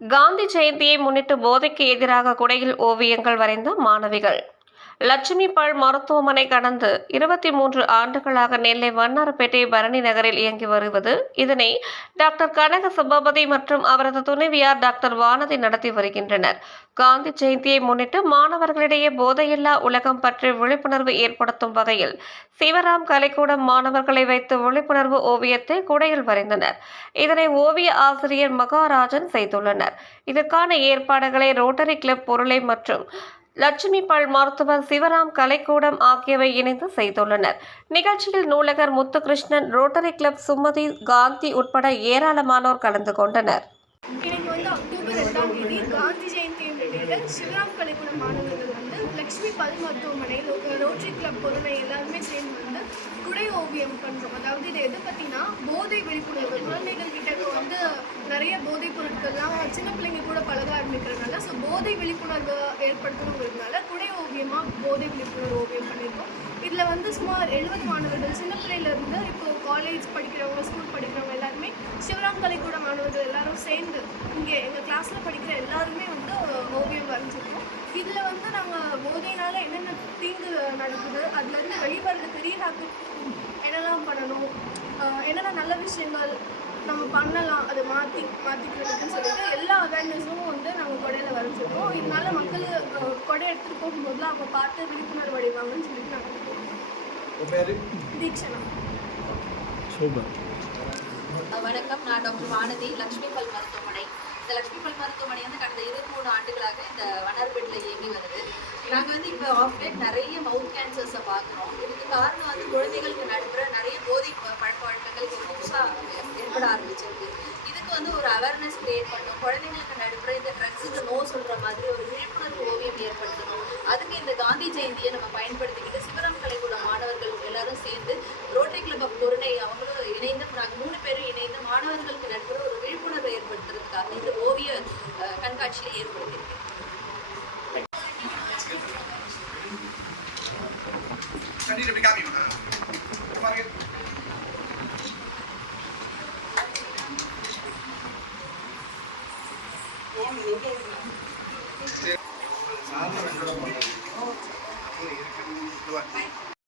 காந்தி ஜெயந்தியை முன்னிட்டு போதைக்கு எதிராக குடையில் ஓவியங்கள் வரைந்த மாணவிகள். லட்சுமி பால் மருத்துவமனை கடந்து இருபத்தி மூன்று ஆண்டுகளாக நெல்லை வண்ணாரப்பேட்டை பரணி நகரில் இயங்கி வருவது. இதனை டாக்டர் கனக சபாபதி மற்றும் அவரது துணைவியார் டாக்டர் வானதி நடத்தி வருகின்றனர். காந்தி ஜெயந்தியை முன்னிட்டு மாணவர்களிடையே போதையில்லா உலகம் பற்றி விழிப்புணர்வு ஏற்படுத்தும் வகையில் சிவராம் கலைக்கூடம் மாணவர்களை வைத்து விழிப்புணர்வு ஓவியத்தை குடையில் வரைந்தனர். இதனை ஓவிய ஆசிரியர் மகாராஜன் செய்துள்ளனர். இதற்கான ஏற்பாடுகளை ரோட்டரி கிளப் பொருளை மற்றும் லட்சுமி பால் மருத்துவர் சிவராம் கலைக்கூடம் ஆகியவை இணைந்து செய்துள்ளனர். நிகழ்ச்சியில் நூலகர் முத்துகிருஷ்ணன் ரோட்டரி கிளப் சுமதி காந்தி உட்பட ஏராளமானோர் கலந்து கொண்டனர். இன்னைக்கு வந்து அக்டோபர் ரெண்டாம் தேதி காந்தி ஜெயந்தி முன்னிட்டு சிவராம் கலைக்குழு மாணவர்கள் வந்து லக்ஷ்மி பல் மருத்துவமனை ரோட்டரி கிளப் பொருளை எல்லாருமே சேர்ந்து வந்து குடை ஓவியம் பண்ணுறோம் அதாவது இது எது பற்றினா போதை விழிப்புணர்வு குழந்தைகள் கிட்ட வந்து போதைப் பொருட்கள்லாம் சின்ன பிள்ளைங்க கூட பழக ஆரம்பிக்கிறதுனால ஸோ போதை விழிப்புணர்வு ஏற்படுத்தணுங்கிறதுனால குடை ஓவியமாக போதை விழிப்புணர்வு ஓவியம் பண்ணியிருக்கோம் இதில் வந்து சுமார் எழுபது மாணவர்கள் சின்ன பிள்ளையிலேருந்து இப்போது காலேஜ் படிக்கிறவங்க ஸ்கூல் படிக்கிறவங்க எல்லாருமே சிவராம் கலைக்கூட மாணவர்கள் எல்லாரும் சேர்ந்து இங்கே எங்கள் கிளாஸில் படிக்கிற எல்லாருமே வந்து ஓவியம் வரைஞ்சிருக்கோம். இதில் வந்து நாங்கள் போதையினால் என்னென்ன தீங்கு நடக்குது அதுலேருந்து வெளிவரது பெரியதாக்கு என்னெல்லாம் பண்ணணும் என்னென்ன நல்ல விஷயங்கள் நம்ம பண்ணலாம் அதை மாற்றி மாற்றிக்கிறதுக்குன்னு சொல்லிட்டு எல்லா அவேர்னஸும் வந்து நாங்கள் கொடையில் வரைஞ்சிருக்கோம். இதனால மக்கள் கொடை எடுத்துகிட்டு போகும்போதுலாம் அவங்க பார்த்து விழிப்புணர்வு அடைவாங்கன்னு சொல்லிட்டு நாங்கள் தீக்ஷனா. சூப்பர். வணக்கம். நான் டாக்டர் வானதி லக்ஷ்மி பல் மருத்துவமனை. இந்த லக்ஷ்மி பல் மருத்துவமனை வந்து கடந்த இருபத்தி மூணு ஆண்டுகளாக இந்த வண்ணார்பேட்டில் இயங்கி வருது. நாங்கள் வந்து இப்போ ஆஃப் நிறைய மவுத் கேன்சர்ஸை பார்க்குறோம். இதுக்கு காரணம் வந்து குழந்தைகளுக்கு நடுப்புற நிறைய போதை ப- பழக்க வழக்கங்கள் இப்போ புதுசாக ஏற்பட ஆரம்பிச்சிருக்கு. இதுக்கு வந்து ஒரு அவேர்னஸ் கிரியேட் பண்ணணும். குழந்தைங்களுக்கு நடுப்புற இந்த ட்ரக்ஸுக்கு நோ சொல்கிற மாதிரி ஒரு விழிப்புணர்வு ஓவியம் ஏற்படுத்தணும். அதுக்கு இந்த காந்தி ஜெயந்தியை நம்ம பயன்படுத்திக்கிட்டு சிவராம் கலைக்கூட மாணவர்கள் எல்லாரும் சேர்ந்து அஹ், கண்காட்சியை ஏற்படுத்தியிருக்கேன் கண்டிப்பா இப்படி காமி பாருங்க சாதாரண வெங்கடம் பண்ணலாம். அப்போ இருக்கு. இதுவா?